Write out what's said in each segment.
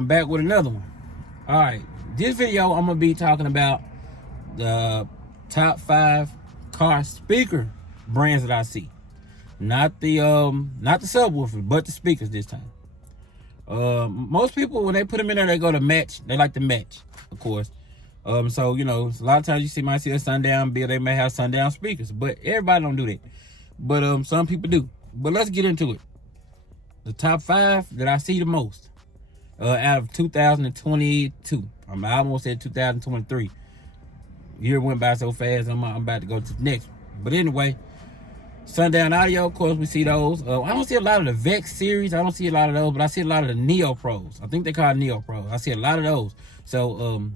I'm back with another one. All right, this video I'm gonna be talking about the top 5 car speaker brands that I see. Not the subwoofers, but the speakers this time. Most people, when they put them in there, they go to match. They like to match, of course. So you know, a lot of times you might see a Sundown bill. They may have Sundown speakers, but everybody don't do that. But some people do. But let's get into it. The top 5 that I see the most out of 2022. I almost said 2023. Year went by so fast. I'm about to go to the next one. But anyway, Sundown Audio, of course, we see those. I don't see a lot of the Vex series. I don't see a lot of those, but I see a lot of the Neo Pros. I think they call it Neo Pros. I see a lot of those. So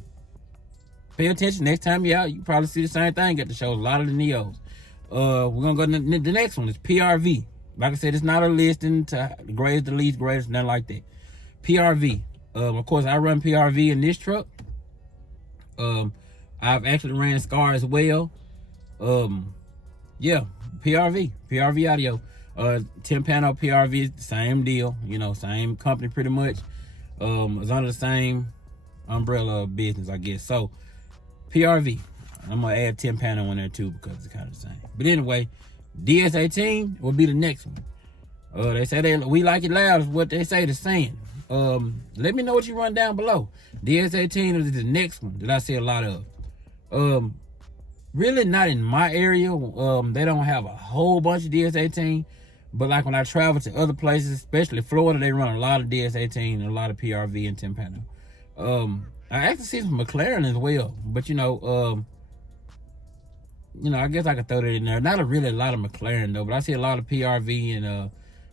pay attention. Next time you're out, you probably see the same thing at the shows. A lot of the Neos. We're gonna go to the next one. It's PRV. Like I said, it's not a listing to the greatest, the least greatest, nothing like that. PRV. Of course, I run PRV in this truck. I've actually ran SCAR as well. Yeah, PRV audio. 10-panel PRV, same deal. You know, same company pretty much. It's under the same umbrella of business, I guess. So, PRV. I'm gonna add 10-panel in there too because it's kind of the same. But anyway, DS18 will be the next one. They say we like it loud is what they say the saying. Let me know what you run down below. DS18 is the next one that I see a lot of. Really not in my area. They don't have a whole bunch of DS18, but like when I travel to other places, especially Florida, they run a lot of DS18 and a lot of PRV and 10-panel. I actually see some McLaren as well, but you know, I guess I could throw that in there. Not really a lot of McLaren though, but I see a lot of PRV and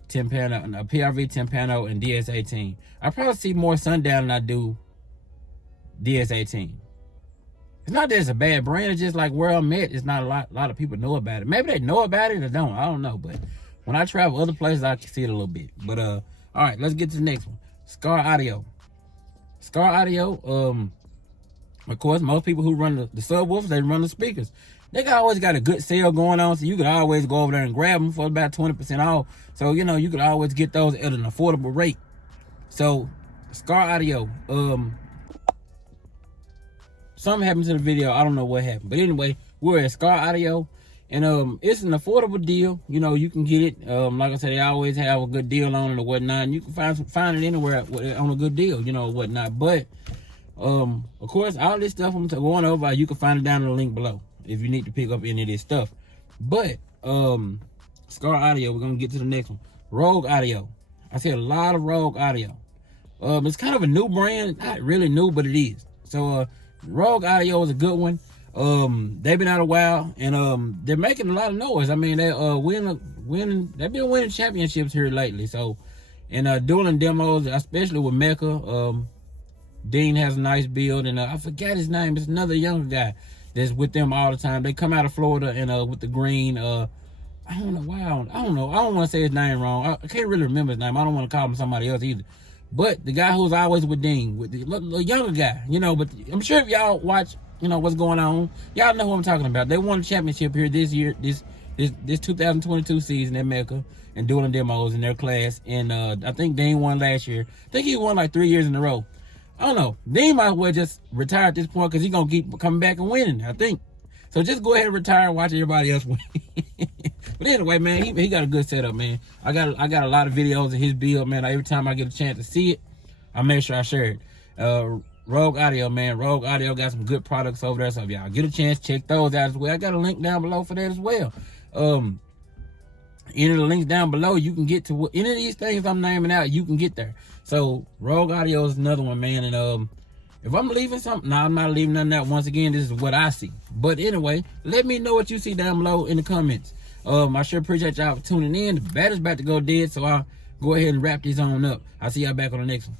10-panel, PRV, 10-panel, and DS18. I probably see more Sundown than I do DS18. It's not that it's a bad brand. It's just like where I'm at, it's not a lot of people know about it. Maybe they know about it or don't. I don't know. But when I travel other places, I can see it a little bit. But all right, let's get to the next one. SCAR Audio. SCAR Audio. Of course, most people who run the subwoofers, they run the speakers. They always got a good sale going on, so you could always go over there and grab them for about 20% off. So you know you could always get those at an affordable rate. So SCAR Audio. Something happened to the video. I don't know what happened. But anyway, we're at SCAR Audio. And it's an affordable deal. You know, you can get it. Like I said, they always have a good deal on it or whatnot. And you can find it anywhere on a good deal, you know, whatnot. But, of course, all this stuff I'm going over, you can find it down in the link below if you need to pick up any of this stuff. But, SCAR Audio, we're going to get to the next one. Rogue Audio. I see a lot of Rogue Audio. It's kind of a new brand. Not really new, but it is. So, Rogue Audio is a good one. They've been out a while, and they're making a lot of noise. I mean, they they've been winning championships here lately. So, and dueling demos, especially with Mecca. Dean has a nice build, and I forgot his name. It's another younger guy that's with them all the time. They come out of Florida and with the green. I don't know why. I don't know. I don't want to say his name wrong. I can't really remember his name. I don't want to call him somebody else either. But the guy who's always with Dean, with the younger guy, you know. But I'm sure if y'all watch, you know, what's going on, y'all know who I'm talking about. They won the championship here this year, this 2022 season at Mecca, and doing demos in their class. And I think Dean won last year. I think he won like 3 years in a row. I don't know. Dean might as well just retire at this point because he's gonna keep coming back and winning, I think. So just go ahead and retire and watch everybody else win. But anyway, man, he got a good setup, man. I got a lot of videos of his build, man. Every time I get a chance to see it, I make sure I share it. Rogue Audio, man. Rogue Audio got some good products over there. So if y'all get a chance, check those out as well. I got a link down below for that as well. Any of the links down below, you can get to any of these things I'm naming out, you can get there. So Rogue Audio is another one, man. And if I'm leaving something, no, I'm not leaving nothing out. Once again, this is what I see. But anyway, let me know what you see down below in the comments. I sure appreciate y'all for tuning in. The battery's about to go dead, so I'll go ahead and wrap this on up. I'll see y'all back on the next one.